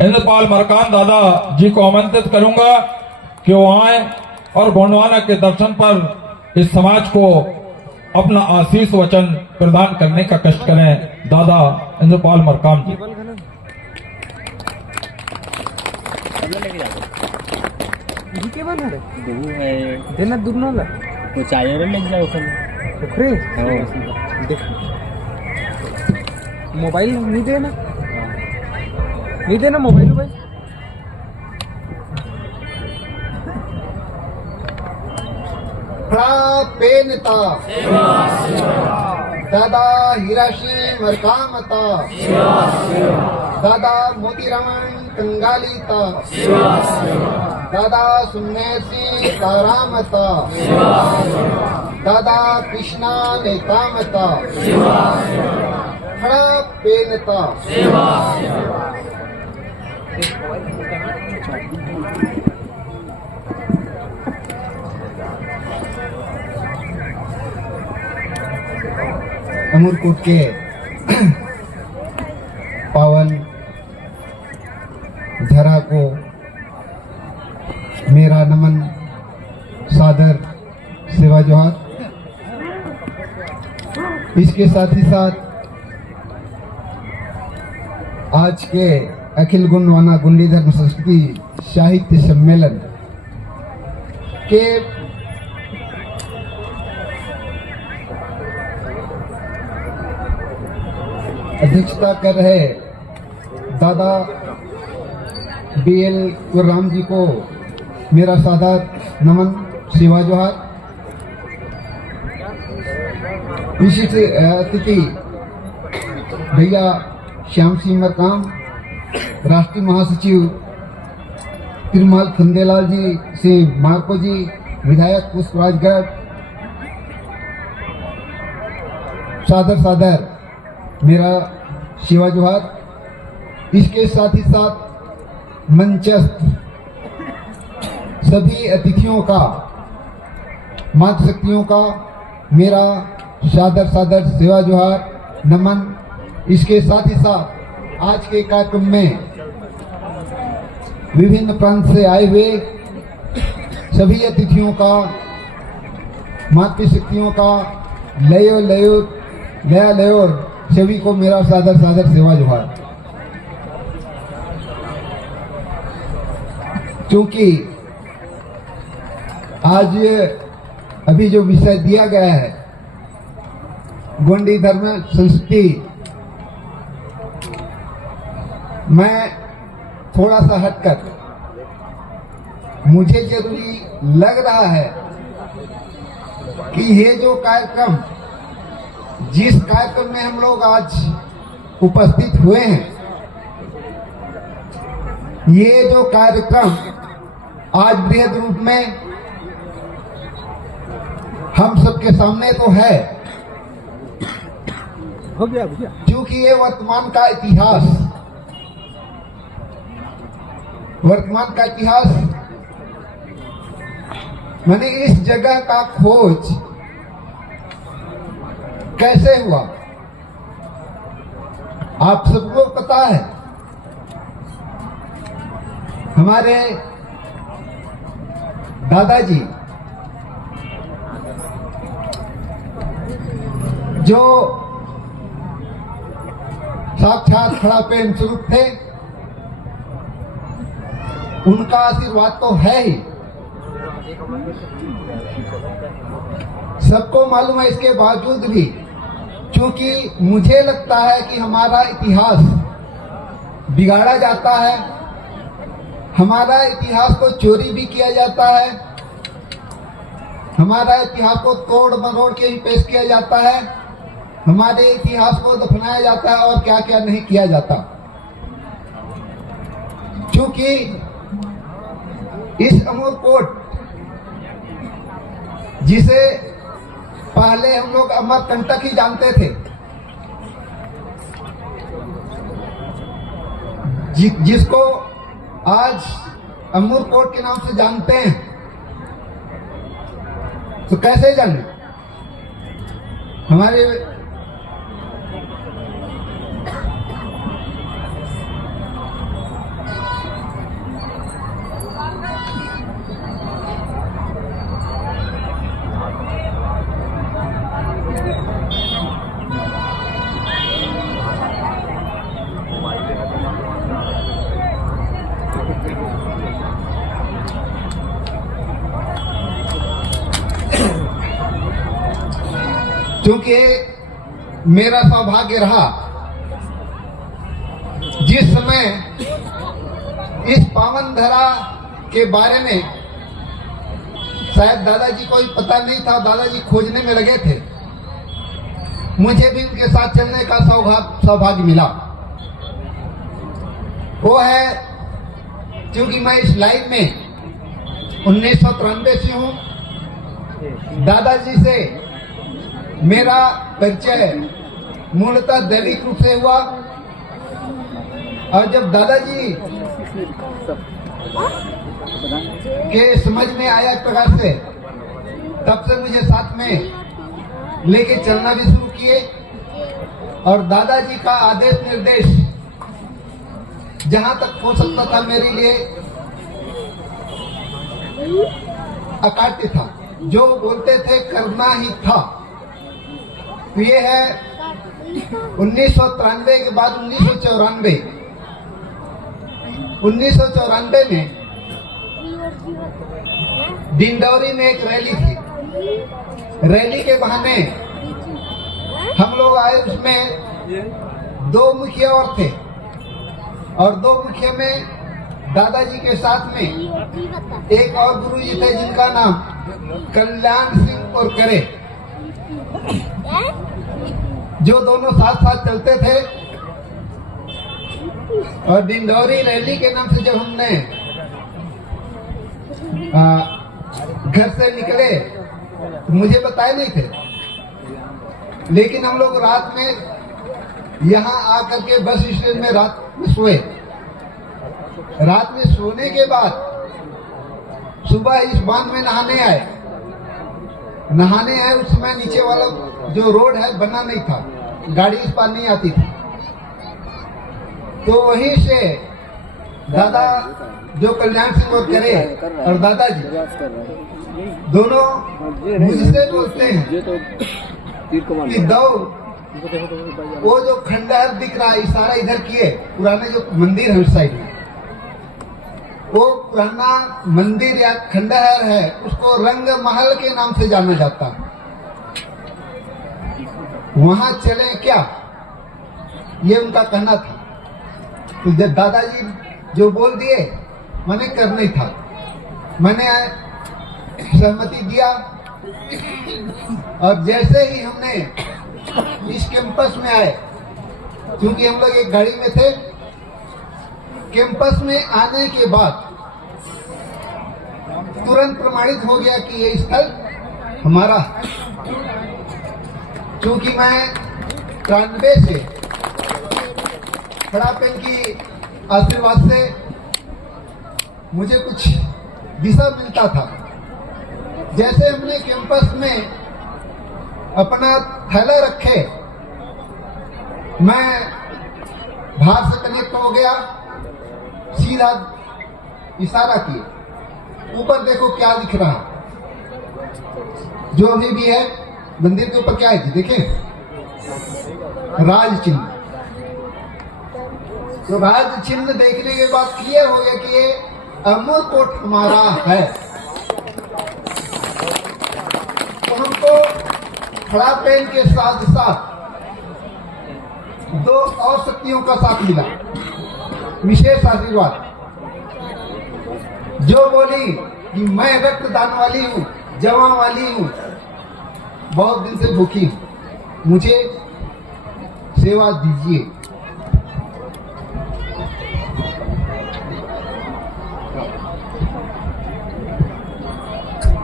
इंद्रपाल मरकाम दादा जी को आमंत्रित करूंगा कि वो आए और गोंडवाना के दर्शन पर इस समाज को अपना आशीष वचन प्रदान करने का कष्ट करें। दादा इंद्रपाल मरकाम जी। देना दूर ना ला तो चाय ले जाओ पोखरे देख मोबाइल नहीं देना मोबाइल भाई। पेनता दादा हिराशी मरकामता दादा मोतीरामन कंगालीता दादा सुन्नेसी तारामता दादा कृष्णा नेतामता खड़ा पेनता अमरकोट के पावन धरा को मेरा नमन सादर सेवा जोहार। इसके साथ ही साथ आज के अखिल गोंडवाना गोंडी धर्म संस्कृति साहित्य सम्मेलन के अध्यक्षता कर रहे दादा BL कुर्राम जी को मेरा सादर नमन सेवा जोहार। विशिष्ट अतिथि भैया श्याम सिंह मरकाम, राष्ट्रीय महासचिव तिरुमल खंडेलाल जी सिंह मार्को जी, विधायक पुष्पराजगढ़, सादर मेरा सेवा जोहार। इसके साथ ही साथ मंचस्थ सभी अतिथियों का, मातृशक्तियों का मेरा सादर सेवा जोहार नमन। इसके साथ ही साथ आज के कार्यक्रम में विभिन्न प्रांत से आए हुए सभी अतिथियों का, मातृशक्तियों का लयो सभी को मेरा सादर सेवा जोहार। क्योंकि आज अभी जो विषय दिया गया है गोंडी धर्म संस्कृति, मैं थोड़ा सा हटकर मुझे जरूरी लग रहा है कि ये जो कार्यक्रम, जिस कार्यक्रम में हम लोग आज उपस्थित हुए हैं, ये जो कार्यक्रम आज बृहद रूप में हम सबके सामने तो है, हो गया क्योंकि ये वर्तमान का इतिहास मैंने इस जगह का खोज कैसे हुआ आप सबको पता है। हमारे दादाजी जो साक्षात खड़ा प्रेम स्वरूप थे, उनका आशीर्वाद तो है ही, सबको मालूम है। इसके बावजूद भी क्योंकि मुझे लगता है कि हमारा इतिहास बिगाड़ा जाता है, हमारा इतिहास को चोरी भी किया जाता है, हमारा इतिहास को तोड़ मरोड़ के ही पेश किया जाता है, हमारे इतिहास को दफनाया जाता है और क्या क्या नहीं किया जाता। क्योंकि इस अमरकोट, जिसे पहले हम लोग अमरकंटक ही जानते थे, जिसको आज अमरकोट के नाम से जानते हैं, तो कैसे जाने? हमारे क्योंकि मेरा सौभाग्य रहा जिस समय इस पावन धरा के बारे में शायद दादाजी को ही पता नहीं था, दादाजी खोजने में लगे थे, मुझे भी उनके साथ चलने का सौभाग्य मिला। वो है क्योंकि मैं इस लाइन में 1993 से हूँ। दादाजी से मेरा परिचय मूलतः दैविक रूप से हुआ, और जब दादाजी के समझ में आया एक प्रकार से, तब से मुझे साथ में लेके चलना भी शुरू किए। और दादाजी का आदेश निर्देश जहां तक हो सकता था मेरे लिए अकाट्य था, जो बोलते थे करना ही था। तो ये है 1993 के बाद 1994 में डिंडौरी में एक रैली थी। रैली के बहाने हम लोग आए, उसमें 2 मुखिया और थे, और 2 मुखिया में दादाजी के साथ में एक और गुरुजी थे जिनका नाम कल्याण सिंह और करे, जो दोनों साथ साथ चलते थे। और डिंडौरी रैली के नाम से जब हमने घर से निकले तो मुझे बताए नहीं थे, लेकिन हम लोग रात में यहाँ आकर के बस स्टैंड में रात में सोए। रात में सोने के बाद सुबह इस बांध में नहाने आए। उस समय नीचे वाला जो रोड है बना नहीं था, गाड़ी इस पार नहीं आती थी। तो वहीं से दादा जो कल्याण सिंह और करे और दादाजी दोनों मुझसे बोलते हैं कि दो वो जो खंडहर दिख रहा है, इशारा इधर किए, पुराने जो मंदिर है उस साइड में, वो पुराना मंदिर या खंडहर है, उसको रंग महल के नाम से जाना जाता है। वहां चले क्या, ये उनका कहना था। तो जब दादाजी जो बोल दिए, मैंने करना ही था, मैंने सहमति दिया। और जैसे ही हमने इस कैंपस में आए, क्योंकि हम लोग एक गाड़ी में थे, कैंपस में आने के बाद तुरंत प्रमाणित हो गया कि ये स्थल हमारा है। क्योंकि मैं 93 से खड़ापन की आशीर्वाद से मुझे कुछ दिशा मिलता था। जैसे हमने कैंपस में अपना थैला रखे, मैं बाहर से कनेक्ट हो गया, सीधा इशारा किए, ऊपर देखो क्या दिख रहा, जो अभी भी है मंदिर के ऊपर क्या है देखें, राज चिन्ह। तो राज चिन्ह देखने के बाद क्लियर हो गया कि ये अमरकोट हमारा है। तो हमको खड़ा पेन के साथ साथ 2 और शक्तियों का साथ मिला, विशेष आशीर्वाद, जो बोली कि मैं रक्तदान वाली हूँ, जवा वाली हूँ, बहुत दिन से भूखी हूँ, मुझे सेवा दीजिए।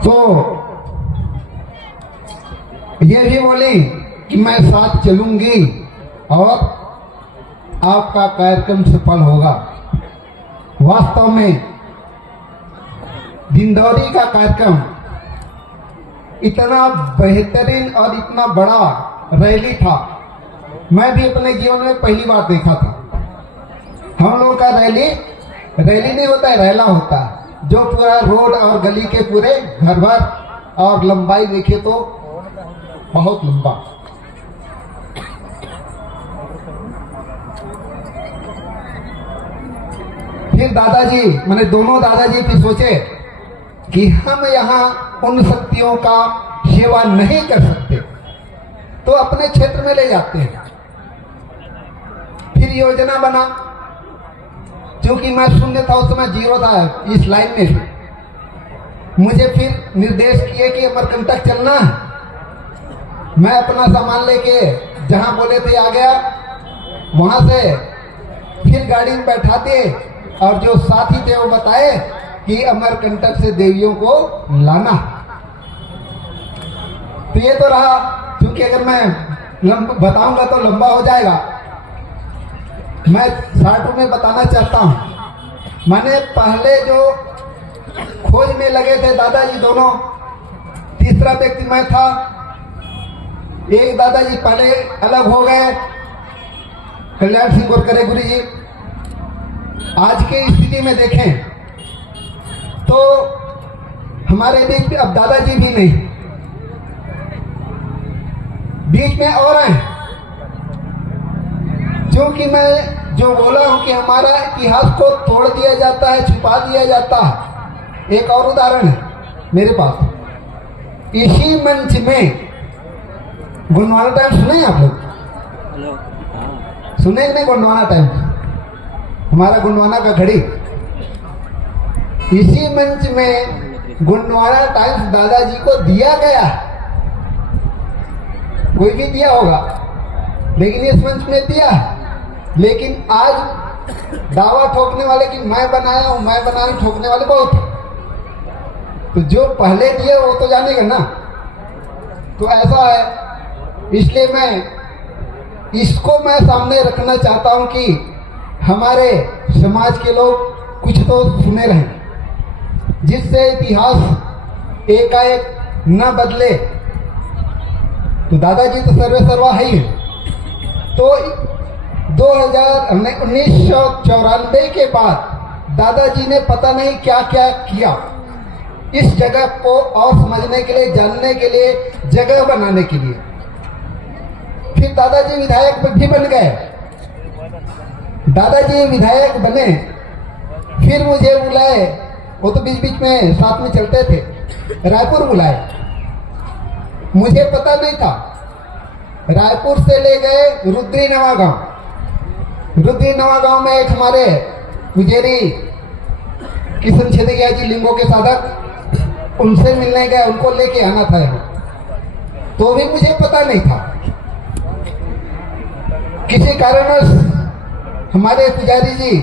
तो ये भी बोली कि मैं साथ चलूंगी और आपका कार्यक्रम सफल होगा। वास्तव में डिंडौरी का कार्यक्रम इतना बेहतरीन और इतना बड़ा रैली था, मैं भी अपने जीवन में पहली बार देखा था। हम लोगों का रैली नहीं होता है, रैला होता है, जो पूरा रोड और गली के पूरे घर भर, और लंबाई देखे तो बहुत लंबा। फिर दादाजी, मैंने दोनों दादाजी भी सोचे कि हम यहाँ उन शक्तियों का सेवा नहीं कर सकते तो अपने क्षेत्र में ले जाते हैं। फिर योजना बना, क्योंकि मैं शून्य था उस समय, जीरो था इस लाइन में। मुझे फिर निर्देश किए कि अमरकंटक चलना है। मैं अपना सामान लेके जहां बोले थे आ गया। वहां से फिर गाड़ी में बैठा दिए और जो साथी थे वो बताए कि अमरकंटक से देवियों को लाना। तो ये तो रहा, क्योंकि अगर मैं बताऊंगा तो लंबा हो जाएगा। मैं शॉर्ट में बताना चाहता हूं। मैंने पहले जो खोज में लगे थे दादाजी दोनों, तीसरा व्यक्ति मैं था। एक दादाजी पहले अलग हो गए, कल्याण सिंह गोरकरे गुरु जी। आज की स्थिति में देखें तो हमारे बीच में अब दादाजी भी नहीं, बीच में और हैं। क्योंकि मैं जो बोला हूं कि हमारा इतिहास को तोड़ दिया जाता है, छुपा दिया जाता है। एक और उदाहरण है मेरे पास। इसी मंच में गोंडवाना टाइम सुने आप लोग? सुने नहीं गोंडवाना टाइम? हमारा गोंडवाना का घड़ी। इसी मंच में गोंडवाना टाइम्स दादाजी को दिया गया। कोई भी दिया होगा, लेकिन इस मंच में दिया। लेकिन आज दावा ठोकने वाले कि मैं बनाया हूं ठोकने वाले बहुत। तो जो पहले दिए वो तो जानेगा ना। तो ऐसा है, इसलिए मैं इसको मैं सामने रखना चाहता हूं कि हमारे समाज के लोग कुछ तो सुने रहें, जिससे इतिहास एकाएक न बदले। तो दादाजी तो सर्वे सर्वा है ही। तो 1994 के बाद दादाजी ने पता नहीं क्या क्या किया इस जगह को और समझने के लिए, जानने के लिए, जगह बनाने के लिए। फिर दादाजी विधायक भी बन गए। दादाजी विधायक बने, फिर मुझे बुलाए। वो तो बीच बीच में साथ में चलते थे। रायपुर बुलाए, मुझे पता नहीं था। रायपुर से ले गए रुद्री नवा गांव। रुद्री नवा गांव में एक हमारे पुजेरी किशन छेदिया जी, लिंगों के साधक, उनसे मिलने गए। उनको लेके आना था यहाँ, तो भी मुझे पता नहीं था। किसी कारणवश हमारे पुजारी जी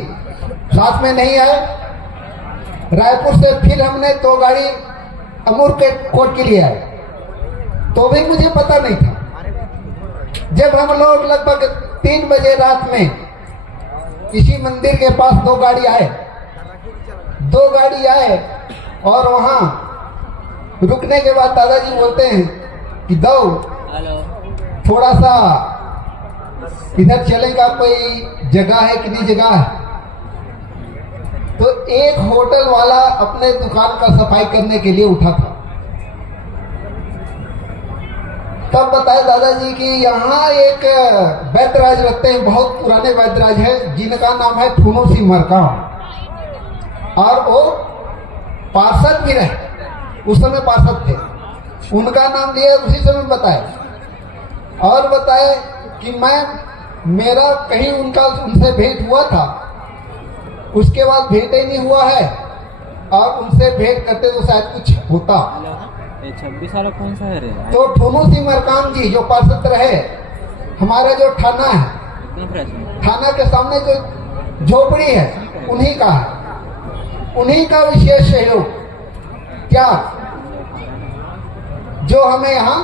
साथ में नहीं आए। रायपुर से फिर हमने 2 गाड़ी अमूर के कोर्ट के लिए आए, तो भी मुझे पता नहीं था। जब हम लोग लगभग 3 बजे रात में इसी मंदिर के पास 2 गाड़ी आए, 2 गाड़ी आए और वहां रुकने के बाद दादाजी बोलते हैं कि दो थोड़ा सा इधर चलेगा, कोई जगह है, कितनी जगह है। तो एक होटल वाला अपने दुकान का सफाई करने के लिए उठा था। तब बताए दादाजी कि यहाँ एक वैद्यराज रहते हैं, बहुत पुराने वैद्यराज है, जिनका नाम है ठुनो सिंह मरकाम, और वो पार्षद भी रहे, उस समय पार्षद थे। उनका नाम लिया, उसी समय बताए। और बताए कि मेरा कहीं उनसे भेंट हुआ था, उसके बाद भेंट ही नहीं हुआ है, और उनसे भेंट करते तो शायद कुछ होता। 26 वाला कौन सा है रे? तो ठुनो सिंह मरकाम जी जो पार्षद रहे, हमारा जो थाना है, थाना के सामने जो झोपड़ी है, उन्हीं का है। उन्हीं का विशेष सहयोग क्या, जो हमें यहाँ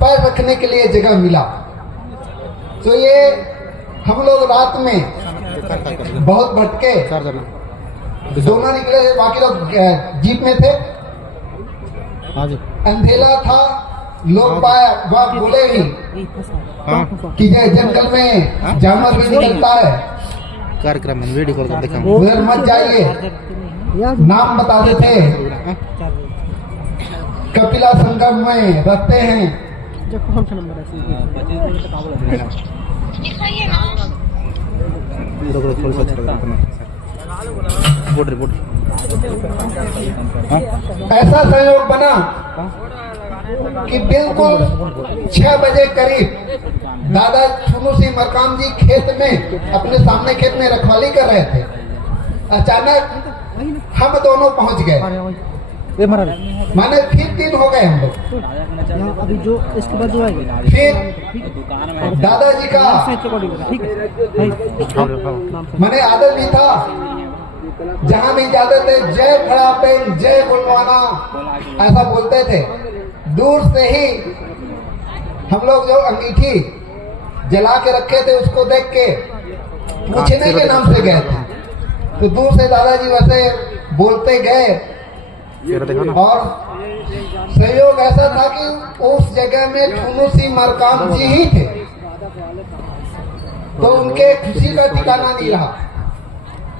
पैर रखने के लिए जगह मिला। तो ये हम लोग रात में बहुत भटके, दोनों निकले थे, बाकी लोग जीप में थे। अंधेला था, लोग बोले ही कि जंगल में जानवर भी निकलता है, कार्यक्रम में वीडियो कॉल कर देखा, उधर मत जाइए। नाम बता देते, कपिला संगम में रहते हैं। ऐसा सहयोग बना कि बिल्कुल 6 बजे करीब दादा छुनू सिंह मरकाम जी खेत में अपने सामने खेत में रखवाली कर रहे थे। अचानक हम दोनों पहुंच गए, ये मरा माने फिर 3 हो गए हम लोग। अभी जो इसके बाद जो आएगी फिर दादाजी का ठीक है मैंने आदत भी था, जहां भी जाते थे जय खड़ा पेन जय बुलवाना ऐसा बोलते थे। दूर से ही हम लोग जो अंगीठी जला के रखे थे उसको देख के पूछने के नाम से गए थे, तो दूर से दादाजी वैसे बोलते गए और सहयोग ऐसा था कि उस जगह में छुनू सिंह मरकाम जी ही थे, तो उनके खुशी का ठिकाना नहीं रहा।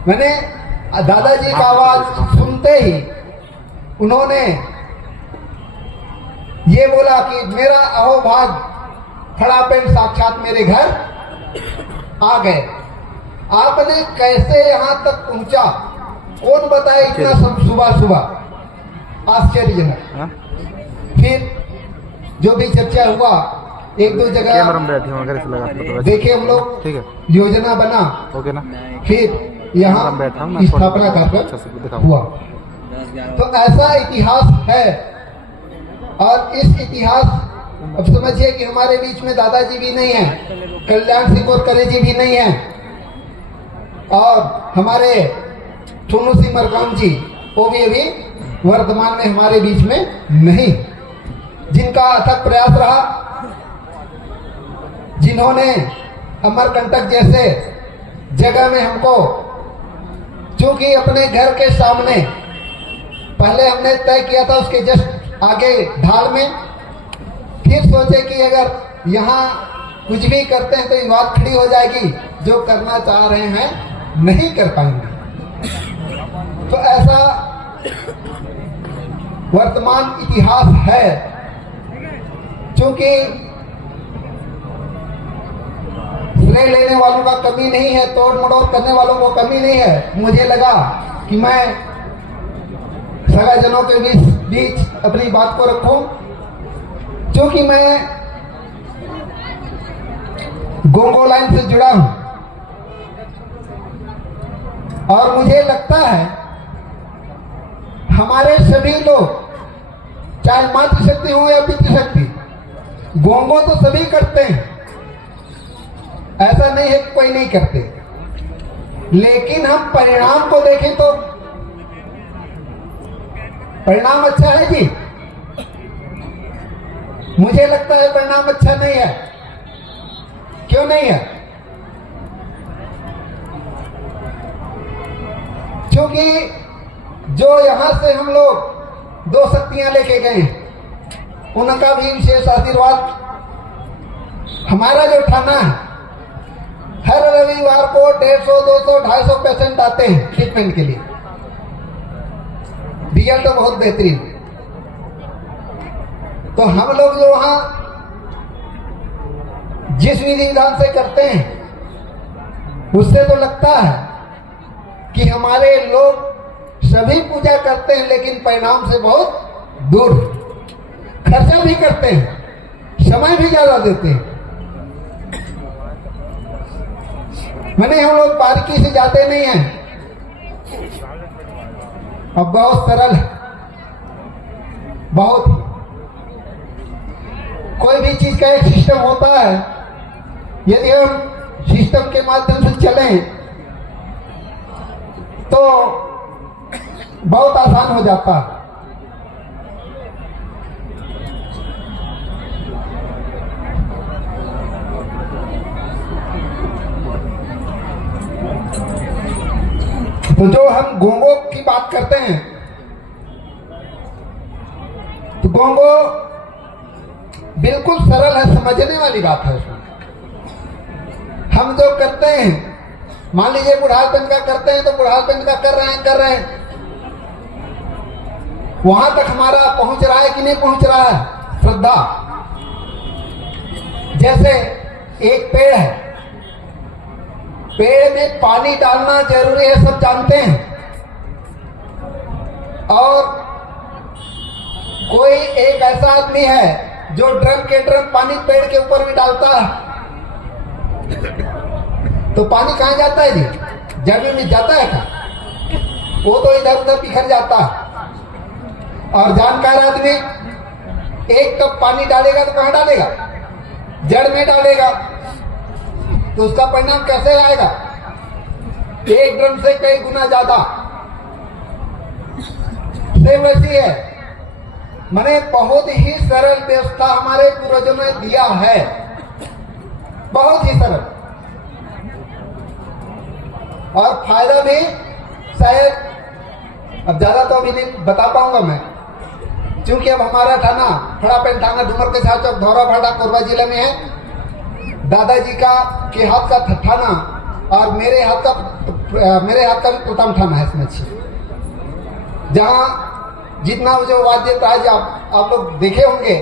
मैंने दादाजी का आवाज सुनते ही उन्होंने ये बोला कि मेरा अहोभाग खड़ा पेन साक्षात मेरे घर आ गए। आपने कैसे यहाँ तक पहुंचा, कौन बताए इतना सब सुबह सुबह, आश्चर्यजनक। फिर जो भी चर्चा हुआ, 1-2 जगह देखे हम लोग, ठीक है योजना बना, ओके ना। फिर यहाँ स्थापना कार्यक्रम हुआ। तो ऐसा इतिहास है, और इस इतिहास, अब समझिए कि हमारे बीच में दादाजी भी नहीं है, कल्याण सिंह और करे जी भी नहीं है, और हमारे छुनू सिंह मरकाम जी वो भी अभी वर्तमान में हमारे बीच में नहीं, जिनका अथक प्रयास रहा, जिन्होंने अमरकंटक जैसे जगह में हमको, चूंकि अपने घर के सामने पहले हमने तय किया था उसके जस्ट आगे ढाल में, फिर सोचे कि अगर यहाँ कुछ भी करते हैं तो ये बात खड़ी हो जाएगी, जो करना चाह रहे हैं नहीं कर पाएंगे। तो ऐसा वर्तमान इतिहास है, क्योंकि श्रेय लेने वालों का कमी नहीं है, तोड़ मड़ोड़ करने वालों को कमी नहीं है। मुझे लगा कि मैं सगाजनों के बीच अपनी बात को रखूं, क्योंकि मैं गोंगो लाइन से जुड़ा हूं, और मुझे लगता है हमारे सभी लोग, चाहे मातृशक्ति हो या पितृशक्ति, गोंगो तो सभी करते हैं, ऐसा नहीं है कि कोई नहीं करते, लेकिन हम परिणाम को देखें तो परिणाम अच्छा है जी। मुझे लगता है परिणाम अच्छा नहीं है। क्यों नहीं है? क्योंकि जो यहां से हम लोग 2 शक्तियां लेके गए, उनका भी विशेष आशीर्वाद। हमारा जो थाना है, हर रविवार को 150, 200, 250 पेशेंट आते हैं ट्रीटमेंट के लिए। रिजल्ट तो बहुत बेहतरीन। तो हम लोग जो वहां जिस विधि विधान से करते हैं, उससे तो लगता है कि हमारे लोग सभी पूजा करते हैं, लेकिन परिणाम से बहुत दूर। खर्चा भी करते हैं, समय भी ज्यादा देते हैं। मैंने हम लोग बारीकी से जाते नहीं हैं, अब बहुत सरल है, बहुत। कोई भी चीज का एक सिस्टम होता है, यदि हम सिस्टम के माध्यम से चलें तो बहुत आसान हो जाता है। तो जो हम गोंगो की बात करते हैं, तो गोंगो बिल्कुल सरल है, समझने वाली बात है उसमें। हम जो करते हैं, मान लीजिए बुढ़ालपन का करते हैं, तो बुढ़ालपन का कर रहे हैं, वहां तक हमारा पहुंच रहा है कि नहीं पहुंच रहा है? श्रद्धा। जैसे एक पेड़ है, पेड़ में पानी डालना जरूरी है, सब जानते हैं, और कोई एक ऐसा आदमी है जो ड्रम के ड्रम पानी पेड़ के ऊपर भी डालता है, तो पानी कहाँ जाता है जी? जमीन में जाता है क्या? वो तो इधर उधर बिखर जाता है। और जानकार आदमी एक कप पानी डालेगा तो कहाँ डालेगा? जड़ में डालेगा, तो उसका परिणाम कैसे आएगा? एक ड्रम से कई गुना ज्यादा। सेम वैसी है, मैंने बहुत ही सरल व्यवस्था हमारे पूर्वजों ने दिया है, बहुत ही सरल, और फायदा भी शायद अब ज्यादा तो अभी नहीं बता पाऊंगा मैं, क्योंकि अब हमारा थाना फड़ापेन थाना डूमर के साथ चौक धौरा भाड़ा कोरबा जिले में है। दादाजी का के हाथ का थाना और मेरे हाथ का भी प्रथम थाना है इसमें, जहाँ जितना जो वाद्य प्राज आप लोग देखे होंगे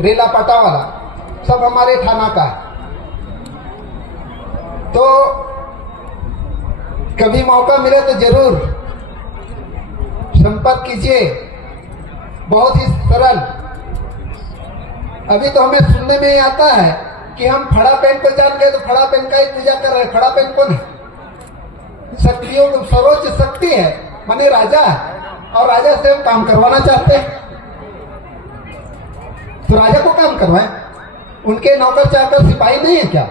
रेला पाटा वाला, सब हमारे थाना का है। तो कभी मौका मिले तो जरूर संपर्क कीजिए, बहुत ही सरल। अभी तो हमें सुनने में आता है कि हम फड़ापेन को जान गए तो फड़ापेन का ही पूजा कर रहे हैं। फड़ापेन कौन है? शक्तियों को सर्वोच्च शक्ति है, माने राजा है, और राजा से हम काम करवाना चाहते हैं तो राजा को काम करवाएं। उनके नौकर चाकर सिपाही नहीं है क्या?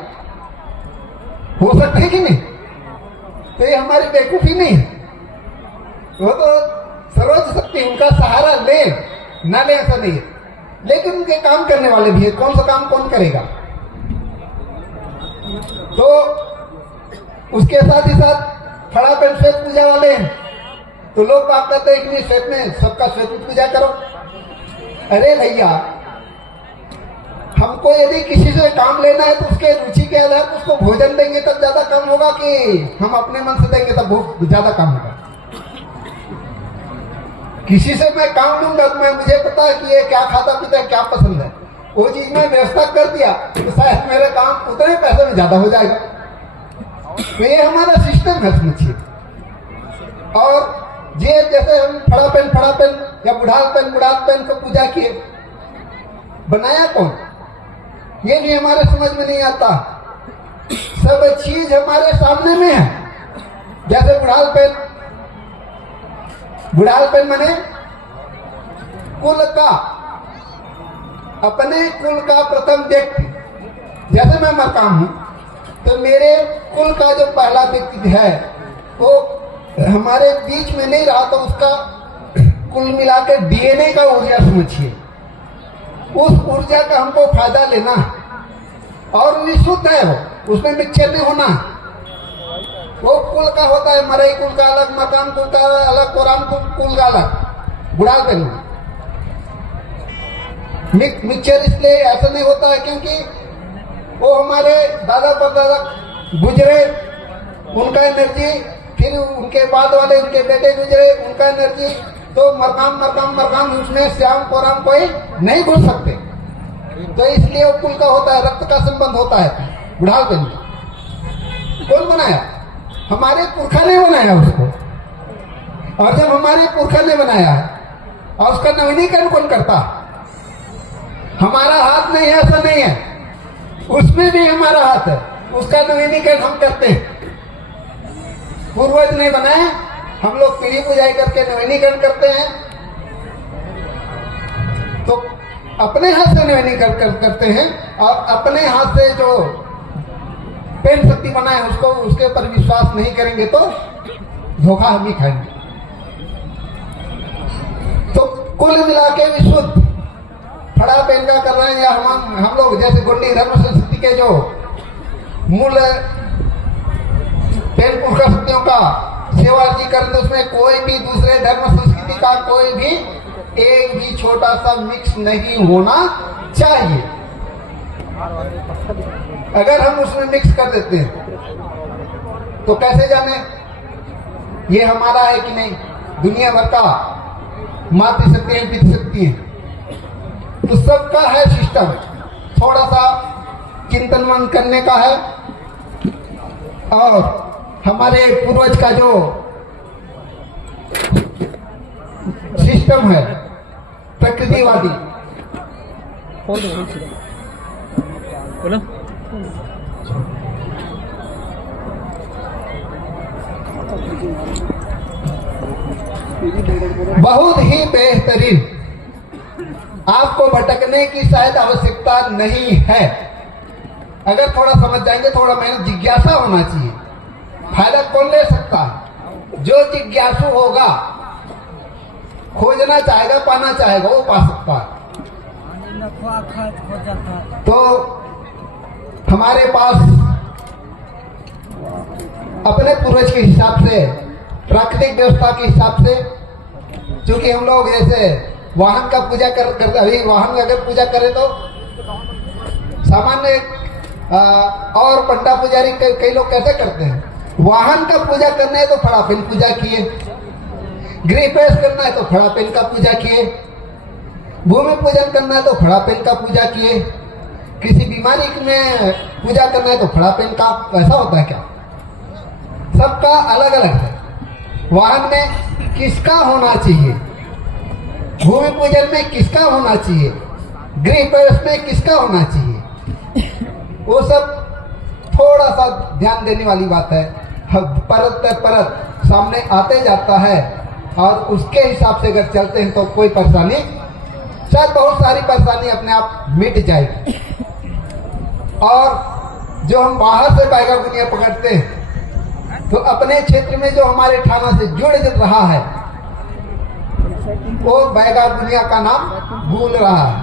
हो सकते हैं कि नहीं? तो ये हमारी बेवकूफी नहीं है। वो तो सर्वोच्च शक्ति, उनका सहारा ले ना ले ऐसा नहीं है, लेकिन उनके काम करने वाले भी है। कौन सा काम कौन करेगा? तो उसके साथ ही साथ फड़ापेन श्वेत पूजा वाले हैं, तो लोग बात करते हैं कि नहीं श्वेत में सबका श्वेत पूजा करो। अरे भैया, हमको यदि किसी से काम लेना है तो उसके रुचि के आधार पर उसको भोजन देंगे तब ज्यादा काम होगा, कि हम अपने मन से देंगे तब बहुत ज्यादा काम होगा? किसी से मैं काम लूंगा तो मैं मुझे पता है कि ये क्या खाता पीता है, क्या पसंद है, वो चीज में व्यवस्था कर दिया तो शायद मेरा काम उतने पैसे में ज्यादा हो जाएगा। तो ये हमारा सिस्टम है, समझिए। और ये जैसे हम फड़ापेन या बुढ़ालपेन को पूजा किए, बनाया कौन? ये भी हमारे समझ में नहीं आता। सब चीज हमारे सामने में है। जैसे बुढ़ालपेन माने कुल का, अपने कुल का प्रथम व्यक्ति। जैसे मैं मरकाम हूं तो मेरे कुल का जो पहला व्यक्ति है वो हमारे बीच में नहीं रहा, तो उसका कुल मिलाकर डीएनए का ऊर्जा समझिए। उस ऊर्जा का हमको फायदा लेना है और विशुद्ध है वो, उसमें मिक्सचर नहीं होना। वो कुल का होता है, मरई कुल का अलग, मकान कुल का अलग, कोरान कुल का अलग, बुढ़ालपेन मिक्सचर इसलिए ऐसा नहीं होता है क्योंकि वो हमारे दादा परदादा गुजरे, उनका एनर्जी, फिर उनके बाद वाले उनके बेटे गुजरे, उनका एनर्जी, तो मरकाम उसमें श्याम कोराम कोई नहीं घुस सकते। तो इसलिए वो कुल का होता है, रक्त का संबंध होता है बुढ़ालपेन। कौन बनाया? हमारे पुरखा ने बनाया उसको। और जब हमारे पुरखा ने बनाया और उसका नवीनीकरण कौन करता? हमारा हाथ नहीं है, ऐसा नहीं है, उसमें भी हमारा हाथ है, उसका नवीनीकरण हम करते हैं। पूर्वज ने बनाए, हम लोग पीढ़ी पूजाई करके नवीनीकरण करते हैं। तो अपने हाथ से नवीनीकरण करते हैं और अपने हाथ से जो पेन शक्ति बनाए उसको, उसके ऊपर विश्वास नहीं करेंगे तो धोखा हम ही खाएंगे। तो कुल मिला के विशुद्ध फड़ापेन का कर रहे हैं, या हम लोग जैसे गोंडी धर्म संस्कृति के जो मूल पेन पुरखा शक्तियों का सेवा जी करते, उसमें कोई भी दूसरे धर्म संस्कृति का कोई भी एक भी छोटा सा मिक्स नहीं होना चाहिए। अगर हम उसमें मिक्स कर देते हैं तो कैसे जाने ये हमारा है कि नहीं? दुनिया भर का मातृ शक्ति है, पितृ शक्ति है, तो सबका है सिस्टम। थोड़ा सा चिंतन मन करने का है और हमारे पूर्वज का जो सिस्टम है प्रकृतिवादी। बोलो। बहुत ही बेहतरीन, आपको भटकने की शायद आवश्यकता नहीं है। अगर थोड़ा समझ जाएंगे, थोड़ा मेहनत, जिज्ञासा होना चाहिए। फायदा कौन ले सकता है? जो जिज्ञासु होगा, खोजना चाहेगा, पाना चाहेगा, वो पा सकता है। तो हमारे पास अपने पूर्वज के हिसाब से, प्राकृतिक व्यवस्था के हिसाब से, क्योंकि हम लोग ऐसे वाहन का पूजा कर अभी वाहन अगर पूजा करें तो सामान्य और पंडा पुजारी कई लोग कैसे करते हैं, वाहन का पूजा करना है तो फड़ाफिल पूजा किए, गृह प्रवेश करना है तो फड़ाफिल का पूजा किए, भूमि पूजन करना है तो फड़ाफिल का पूजा किए, किसी बीमारी में पूजा करना है तो फड़ाफिल का। ऐसा होता है क्या? सबका अलग अलग है। वाहन में किसका होना चाहिए, भूमि पूजन में किसका होना चाहिए, गृह प्रवेश में किसका होना चाहिए, वो सब थोड़ा सा ध्यान देने वाली बात है। परत परत सामने आते जाता है और उसके हिसाब से अगर चलते हैं तो कोई परेशानी, शायद बहुत सारी परेशानी अपने आप मिट जाएगी। और जो हम बाहर से बैगा गुनिया पकड़ते हैं तो अपने क्षेत्र में जो हमारे थाना से जुड़ रहा है वो बैगा दुनिया का नाम भूल रहा है।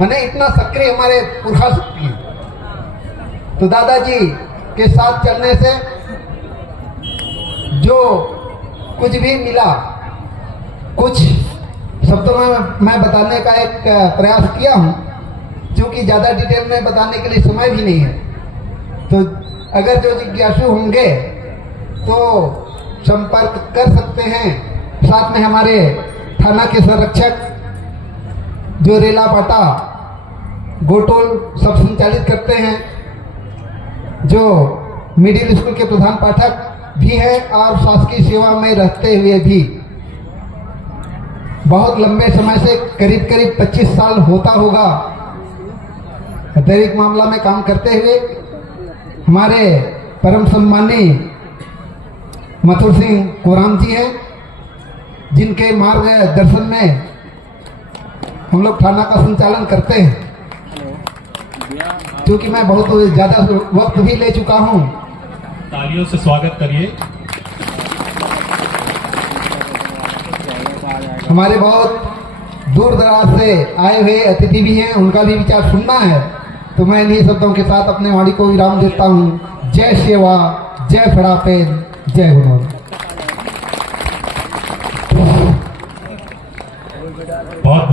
मैंने इतना सक्रिय हमारे पुरखा शक्ति है। तो दादाजी के साथ चलने से जो कुछ भी मिला, कुछ शब्दों में मैं बताने का एक प्रयास किया हूं, क्योंकि ज्यादा डिटेल में बताने के लिए समय भी नहीं है। तो अगर जो जिज्ञासु होंगे तो संपर्क कर सकते हैं। साथ में हमारे थाना के संरक्षक जो रेला पाटा गोटोल सब संचालित करते हैं, जो मिडिल स्कूल के प्रधान पाठक भी हैं और शासकीय सेवा में रहते हुए भी बहुत लंबे समय से करीब 25 साल होता होगा दैनिक मामला में काम करते हुए हमारे परम सम्मानीय मथुर सिंह कोराम जी हैं, जिनके मार्गदर्शन में हम लोग थाना का संचालन करते हैं। क्योंकि मैं बहुत ज्यादा वक्त भी ले चुका हूं। तालियों से स्वागत करिए। हमारे बहुत दूर दराज से आए हुए अतिथि भी हैं, उनका भी विचार सुनना है। तो मैं इन्हीं शब्दों के साथ अपने वाणी को विराम देता हूँ। जय सेवा, जय फड़ाफेन, जय गुणों। बहुत